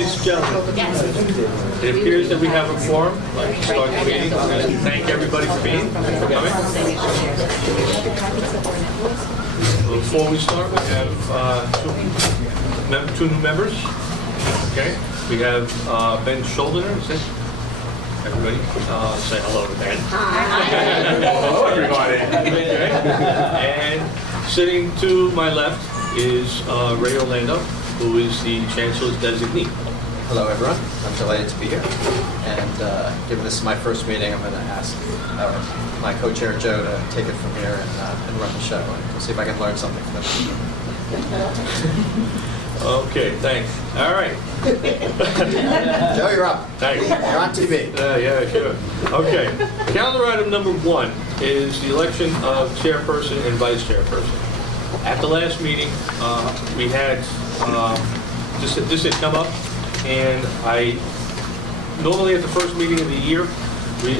Ladies and gentlemen, it appears that we have a forum. I'd like to start the meeting. I'm going to thank everybody for coming. Before we start, we have two new members. Okay, we have Ben Schuldiner. Is it? Everybody, say hello to Ben. Hi. Hello, everybody. Okay. And sitting to my left is Ray Orlando, who is the Chancellor's designee. Hello, everyone. I'm delighted to be here. And given this is my first meeting, I'm going to ask my co-chair, Joe, to take it from here and run the show. And we'll see if I can learn something from him. Okay, thanks. All right. Joe, you're up. Thanks. You're on TV. Yeah, sure. Okay. Calendar item number 1 is the election of chairperson and vice chairperson. At the last meeting, we had this had come up, and I normally at the first meeting of the year we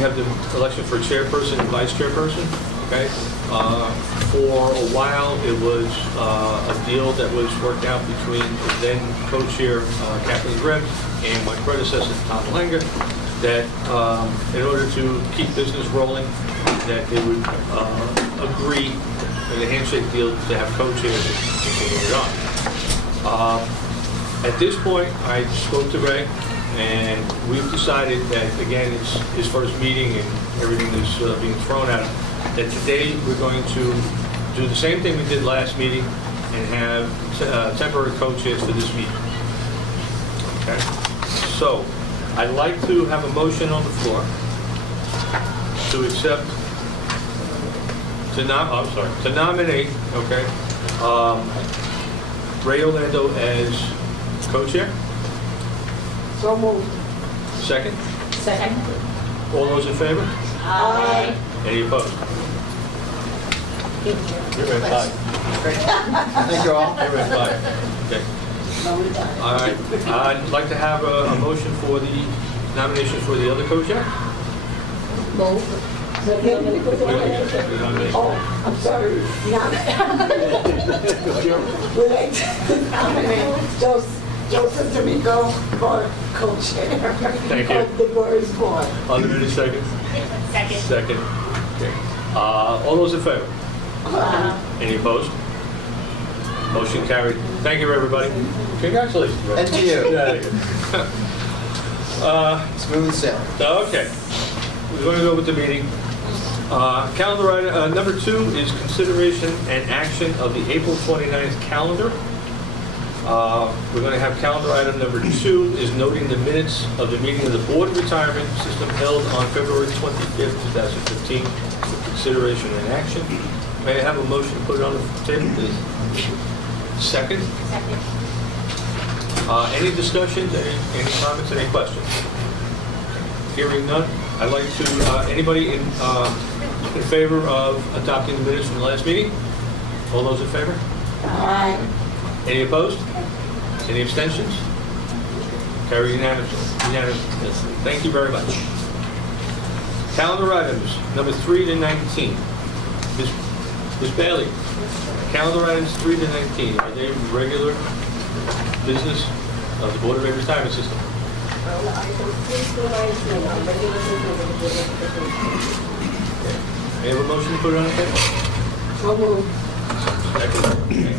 have the election for chairperson and vice chairperson. Okay. For a while, it was a deal that was worked out between the then co-chair Kathleen Grimm and my predecessor Tom Langer, that in order to keep business rolling, that they would agree in the handshake deal to have co-chairs and continue it on. At this point, I spoke to Ray, and we've decided that, again, it's his first meeting and everything is being thrown at him, that today we're going to do the same thing we did last meeting and have temporary co-chairs for this meeting. Okay? So, I'd like to have a motion on the floor to accept, to nominate, okay, Ray Orlando as co-chair. So moved. Second? Second. All those in favor? Aye. Any opposed? You're in 5. Thank you all. You're in 5. Okay. All right. I'd like to have a motion for the nomination for the other co-chair. Move. Oh, I'm sorry. We'd like to nominate Joseph D'Amico for co-chair Thank you. of the BERS board. Other than a second? Second. Okay. All those in favor? Any opposed? Motion carried. Thank you, everybody. Congratulations. Ray. And to you. Smooth sailing. Okay. We're going to go with the meeting. Calendar item number 2 is consideration and action of the April 29th calendar. We're going to have calendar item number 2 is noting the minutes of the meeting of the Board of Retirement System held on February 25th, 2015 for consideration and action. May I have a motion to put it on the table, please? Second? Second. Any discussions, any comments, any questions? Hearing none, I'd like to, anybody in favor of adopting the minutes from the last meeting? All those in favor? Aye. Any opposed? Any abstentions? Carried unanimously. Thank you very much. Calendar items, number 3 to 19. Ms. Bailey, calendar items 3 to 19, are they regular business of the Board of Retirement System? May I have a motion to put it on the table? So moved. Second. Okay.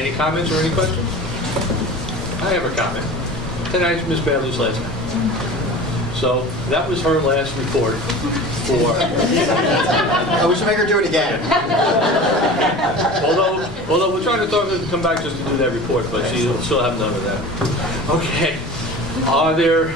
Any comments or any questions? I have a comment. Tonight's Ms. Bailey's last night. So that was her last report for... We should make her do it again. although we're trying to talk her to come back just to do that report, but she'll still have none of that. Okay. Are there...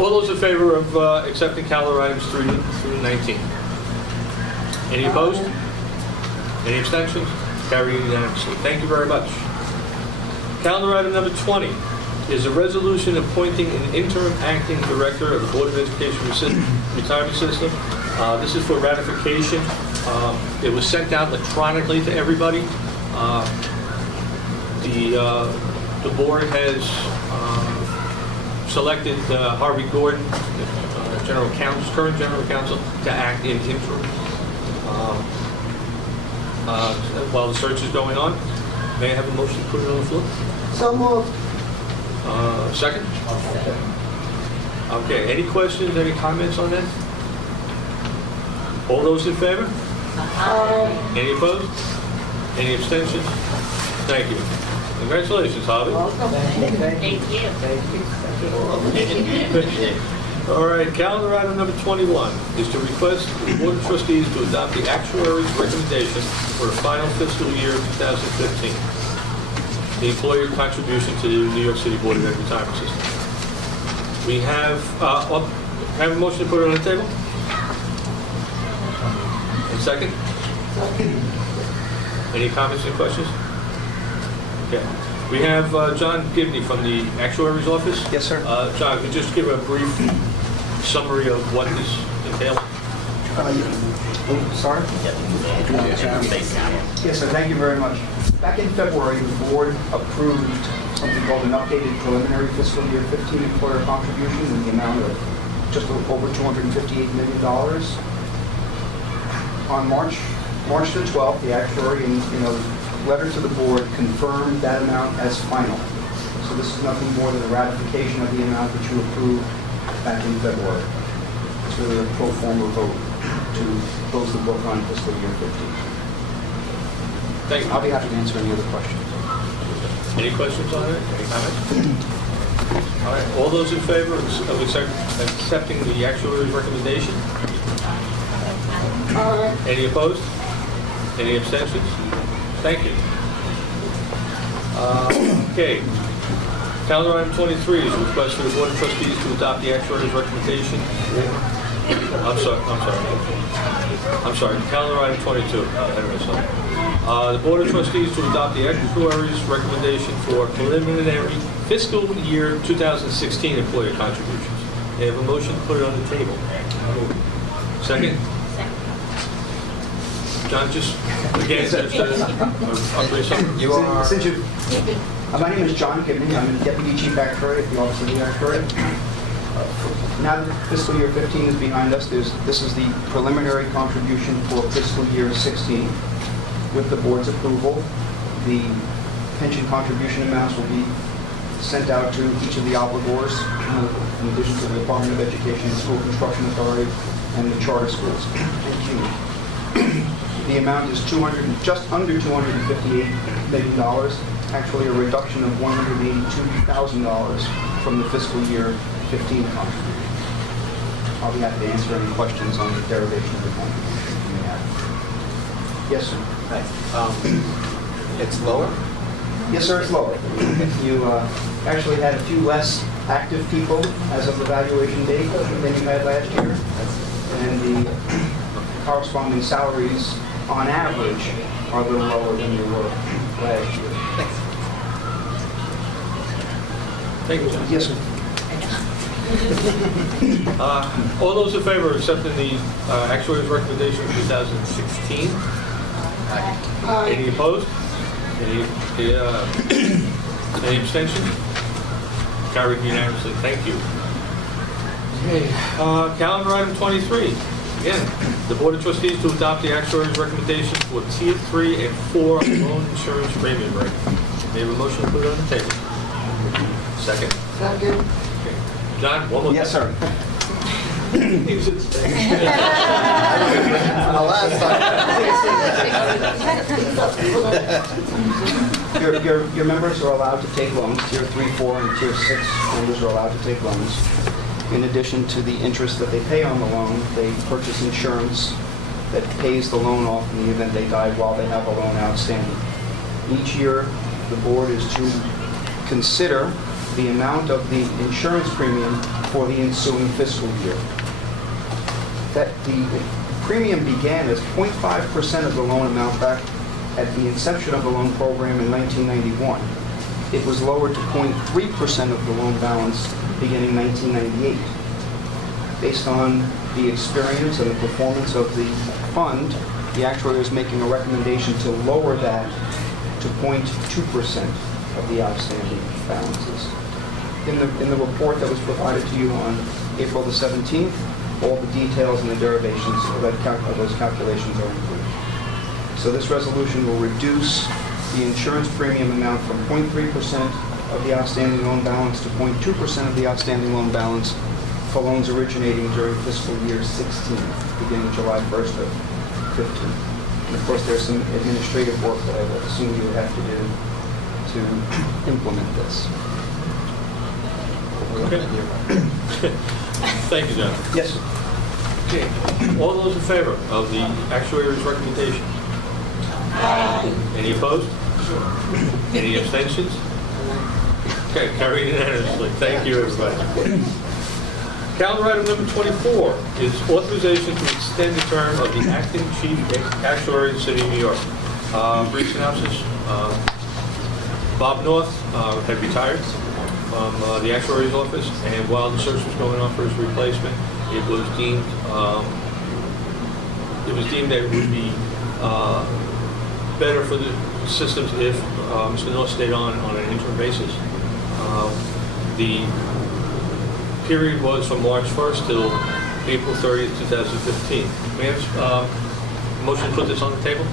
all those in favor of accepting calendar items 3 through 19? Any opposed? Any abstentions? Carried unanimously. Thank you very much. Calendar item number 20 is a resolution appointing an interim acting director of the Board of Education Retirement System. This is for ratification. It was sent out electronically to everybody. The board has selected Harvey Gordon, current general counsel, to act in interim while the search is going on. May I have a motion to put it on the floor? So moved. Second? Okay, any questions, any comments on that? All those in favor? Aye. Any opposed? Any abstentions? Thank you. Congratulations, Harvey. Welcome. Thank you. All right, calendar item number 21 is to request the Board of Trustees to adopt the actuary's recommendation for the final fiscal year 2015, the employer contribution to the New York City Board of Ed Retirement System. We have a motion to put it on the table? And second? Any comments or questions? Okay. We have John Gibney from the Actuary's Office. Yes, sir. John, could you just give a brief summary of what this entails? Sorry? Yes, sir. Thank you very much. Back in February, the board approved something called an updated preliminary fiscal year 15 employer contribution in the amount of just over $258 million. On March the 12th, the actuary, in a letter to the board, confirmed that amount as final. So this is nothing more than a ratification of the amount that you approved back in February. It's really a pro forma vote to close the book on fiscal year 15. Thank you. I'll be happy to answer any other questions. Any questions on it? Any comments? All right, all those in favor of accepting the actuary's recommendation? Aye. Any opposed? Any abstentions? Thank you. Okay. Calendar item 23 is a request for the Board of Trustees to adopt the actuary's recommendation. I'm sorry. Calendar item 22. Ahead of myself. The Board of Trustees to adopt the actuary's recommendation for preliminary fiscal year 2016 employer contributions. They have a motion to put it on the table. Second? John, just again, You are, Since you, my name is John Gibney. I'm the Deputy Chief Actuary at the Office of the Actuary. Now that fiscal year 15 is behind us, this is the preliminary contribution for fiscal year 16. With the board's approval, the pension contribution amounts will be sent out to each of the obligors, in addition to the Department of Education, School Construction Authority, and the charter schools. The amount is just under $258 million, actually a reduction of $182,000 from the fiscal year 15 contribution. I'll be happy to answer any questions on the derivation of the contribution you may have. Yes, sir. it's lower? Yes, sir, it's lower. You actually had a few less active people as of the valuation date than you had last year, and the corresponding salaries on average are a little lower than they were last year. Thank you, John. Yes, sir. All those in favor of accepting the actuary's recommendation for 2016? Aye. Any opposed? Any abstentions? Carried unanimously. Thank you. Okay, calendar item 23. Again, the Board of Trustees to adopt the actuary's recommendation for Tier 3 and 4 loan insurance premium rate. May I have a motion to put it on the table? Second. Second. Okay. John, one more. Yes, sir. He was at stake. For the last time. Your members are allowed to take loans. Tier 3, 4, and Tier 6 members are allowed to take loans. In addition to the interest that they pay on the loan, they purchase insurance that pays the loan off in the event they die while they have a loan outstanding. Each year, the board is to consider the amount of the insurance premium for the ensuing fiscal year. That the premium began as 0.5% of the loan amount back at the inception of the loan program in 1991. It was lowered to 0.3% of the loan balance beginning 1998. Based on the experience and the performance of the fund, the actuary is making a recommendation to lower that to 0.2% of the outstanding balances. In the report that was provided to you on April the 17th, all the details and the derivations of those calculations are included. So this resolution will reduce the insurance premium amount from 0.3% of the outstanding loan balance to 0.2% of the outstanding loan balance for loans originating during fiscal year 16, beginning July 1st of 15. And of course, there's some administrative work that I would assume you would have to do to implement this. Okay. Thank you, John. Yes. Okay, all those in favor of the actuary's recommendation? Any opposed? Any abstentions? Okay, carried unanimously. Thank you, everybody. Calendar item number 24 is authorization to extend the term of the acting chief actuary of the city of New York. Brief synopsis. Bob North had retired from the actuary's office, and while the search was going on for his replacement, it was deemed that it would be better for the systems if Mr. North stayed on an interim basis. The period was from March 1st till April 30th, 2015. May I have a motion to put this on the table?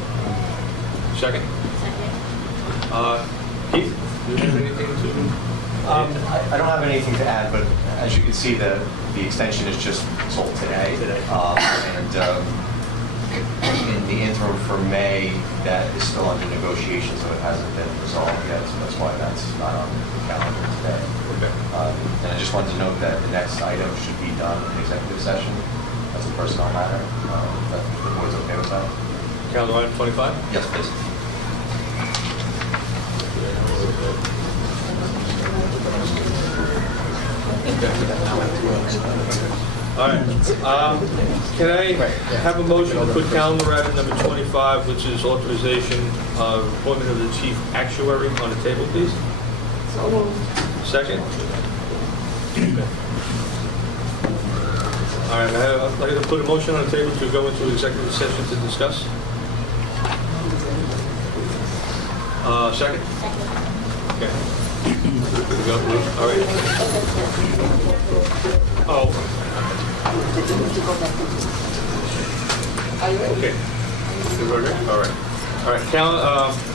Second? Keith, do you have anything to? I don't have anything to add, but as you can see, the extension is just sold today. In the interim for May, that is still under negotiation, so it hasn't been resolved yet, so that's why that's not on the calendar today. Okay. And I just wanted to note that the next item should be done in executive session as a personnel matter. If the board's okay with that? Calendar item 25? Yes, please. All right. Can I have a motion to put calendar item number 25, which is authorization of appointment of the chief actuary, on the table, please? So moved. Second? All right, I'd like to put a motion on the table to go into executive session to discuss. Second? Okay. Go. All right. Oh. Okay. All right. All right.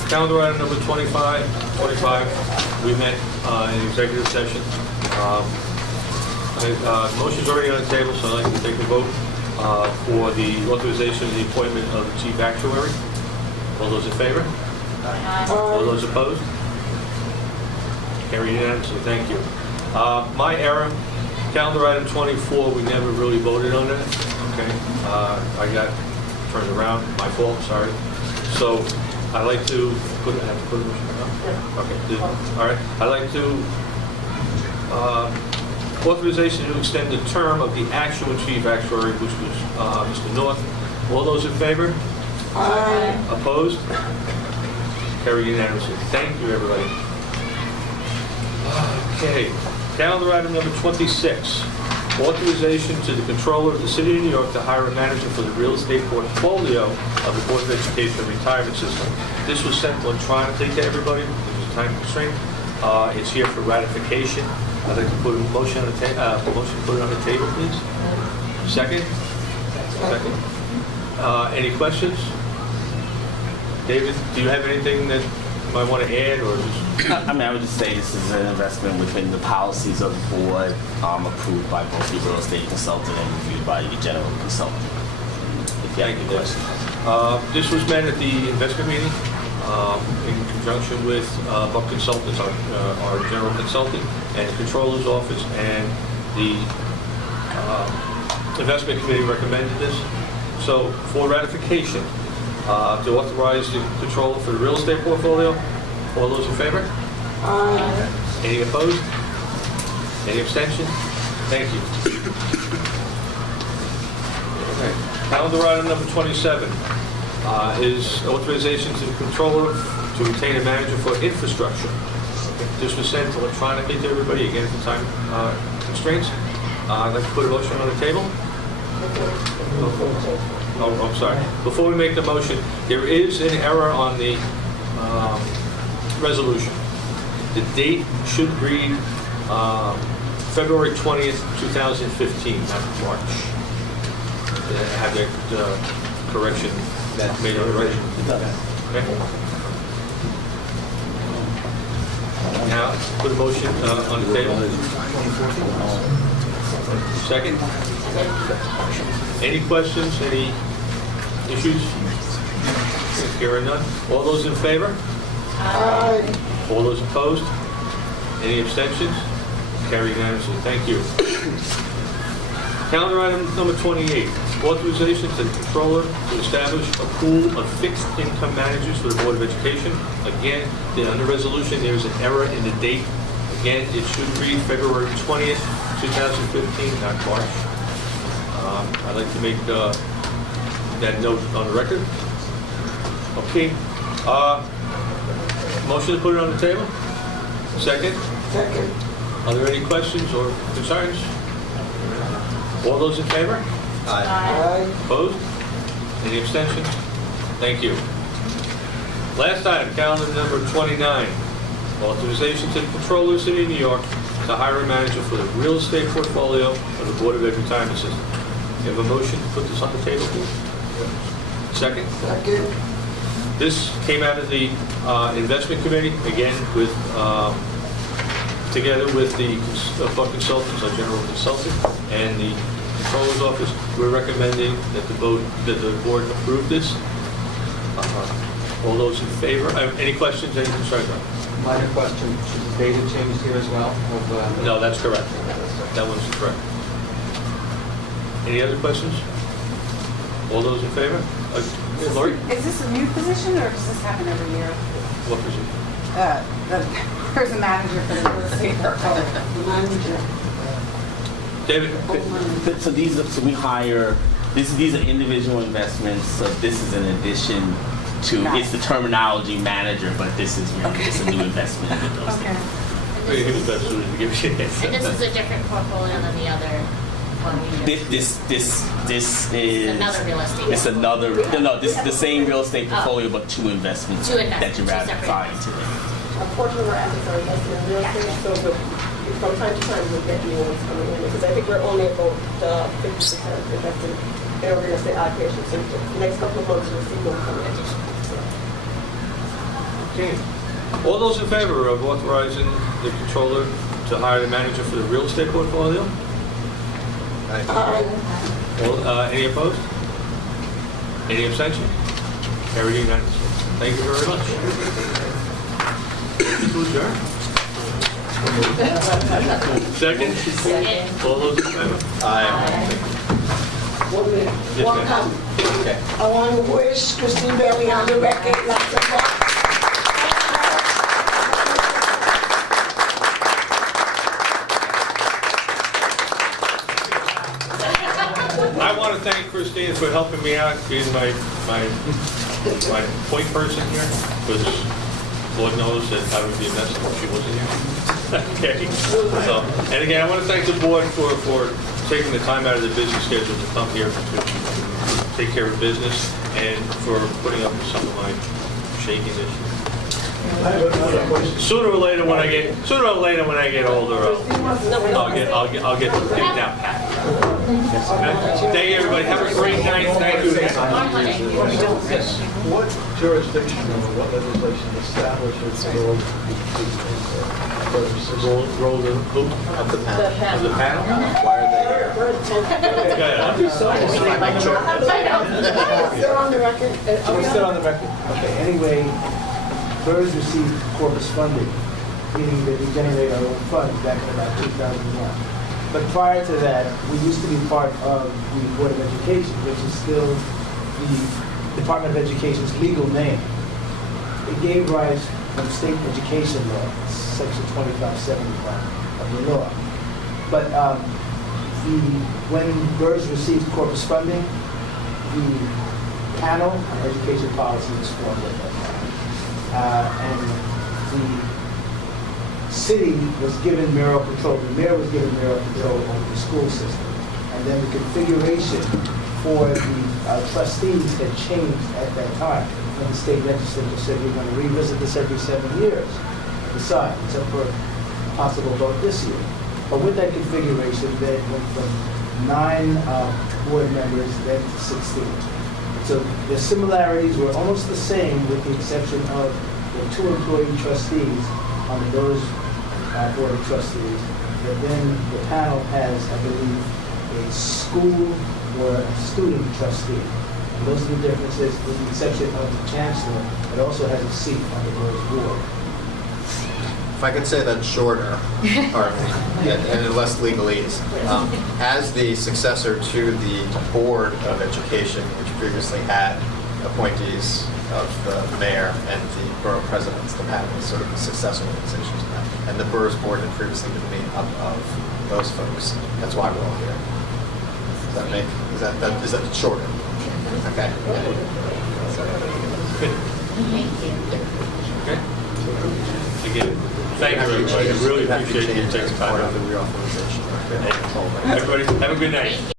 Calendar item number 25. We met in executive session. Motion's already on the table, so I'd like to take a vote for the authorization of the appointment of the chief actuary. All those in favor? All those opposed? Carried unanimously. Thank you. My error. Calendar item 24, we never really voted on that. Okay. I got turned around. My fault. Sorry. So I'd like to put. I have to put a motion on. Okay. All right. I'd like to authorization to extend the term of the actual chief actuary, which was Mr. North. All those in favor? Aye. Opposed? Carried unanimously. Thank you, everybody. Okay. Calendar item number 26. Authorization to the controller of the city of New York to hire a manager for the real estate portfolio of the Board of Education and Retirement System. This was sent electronically to everybody. There's a time constraint. It's here for ratification. I'd like to put a motion on the motion to put it on the table, please. Second? Second. Any questions? David, do you have anything that you might want to add, or just? I would just say this is an investment within the policies of the board, approved by both the real estate consultant and reviewed by the general consultant. If you have any questions. This was met at the investment meeting in conjunction with Buck Consultants, our general consultant, and the controller's office, and the investment committee recommended this. So for ratification, to authorize the controller for the real estate portfolio, all those in favor? Aye. Any opposed? Any abstention? Thank you. Okay. Calendar item number 27 is authorization to the controller to retain a manager for infrastructure. This was sent electronically to everybody, again, for time constraints. I'd like to put a motion on the table. Oh, I'm sorry. Before we make the motion, there is an error on the resolution. The date should read February 20th, 2015, not March. Have the correction made on the resolution. Okay. Now, put a motion on the table. Second? Any questions, any issues? Hearing none. All those in favor? Aye. All those opposed? Any abstentions? Carried unanimously. Thank you. Calendar item number 28, authorization to the controller to establish a pool of fixed income managers for the Board of Education. Again, under resolution, there's an error in the date. Again, it should read February 20th, 2015, not March. I'd like to make that note on the record. Okay. Motion to put it on the table? Second? Second. Are there any questions or concerns? All those in favor? Aye. Aye. Opposed? Any abstentions? Thank you. Last item, calendar number 29, authorization to the Controller of the City of New York to hire a manager for the real estate portfolio of the Board of Ed Retirement System. You have a motion to put this on the table, please? Second? Second. This came out of the investment committee, again, with together with the consultants, our general consultant, and the controller's office. We're recommending that the board approve this. All those in favor? Any questions? Any concerns? Minor question, should the data changed here as well? No, that's correct. That one's correct. Any other questions? All those in favor? Lori? Is this a new position, or does this happen every year? What position? There's a manager for the real estate portfolio. Manager. David? So we hire, these are individual investments, so this is an addition to, it's the terminology manager, but this is really just a new investment in real estate. Okay. Give us that so we can give you an answer. And this is a different portfolio than the other one we did. This is Another real estate. It's another, no, this is the same real estate portfolio, but two investments Two investments, that you're two separate ratifying today. A portion of our assets are invested in real estate, so from time to time we'll get new ones coming in, because I think we're only about 50% invested in our real estate allocation, so the next couple of months we'll see more coming in. Okay. All those in favor of authorizing the controller to hire the manager for the real estate portfolio? Aye. Aye. Any opposed? Any abstention? Carried unanimously. Thank you very much. To adjourn? Second? All those in favor? Aye. 1 minute. Yes, One ma'am. comment. Okay. I want to wish Christine Bailey on the record lots of luck. I want to thank Christine for helping me out, being my point person here, because Lord knows that I would be a mess if she wasn't here. Okay. So, and again, I want to thank the board for taking the time out of their busy schedule to come here to take care of business and for putting up with some of my shaking issues. Sooner or later when I get older, I'll get down pat. Thank you, everybody. Have a great night. Thank you again. Yes. What jurisdiction or what legislation establishes the role Roll the hoop Of the panel. of the panel. Why are they here? They're on the record. We're still on the record. Okay, anyway, BERS received corpus funding, meaning that we generate our own funds back in about 2001. But prior to that, we used to be part of the Board of Education, which is still the Department of Education's legal name. It gave rise from state education law, section 2575 of the law. But when BERS received corpus funding, the panel on education policy was formed at that time. And the city was given mayoral control. The mayor was given mayoral control over the school system. And then the configuration for the trustees had changed at that time. And the state legislature said, we're going to revisit this every 7 years. Decide, except for a possible vote this year. But with that configuration, they went from 9 board members then to 16. So the similarities were almost the same with the exception of the 2 employee trustees on the BERS Board of Trustees, but then the panel has, I believe, a school or a student trustee. And those are the differences, with the exception of the chancellor, that also has a seat on the BERS board. If I could say that shorter, or and less legalese, as the successor to the Board of Education, which previously had appointees of the mayor and the borough presidents, the panel is sort of the successor organization to that. And the BERS board had previously been made up of those folks. That's why we're all here. Does that make, is that shorter? Okay. Okay. Again, thank you, everybody. I really appreciate you taking time out. Part of the reauthorization. Everybody, have a good night.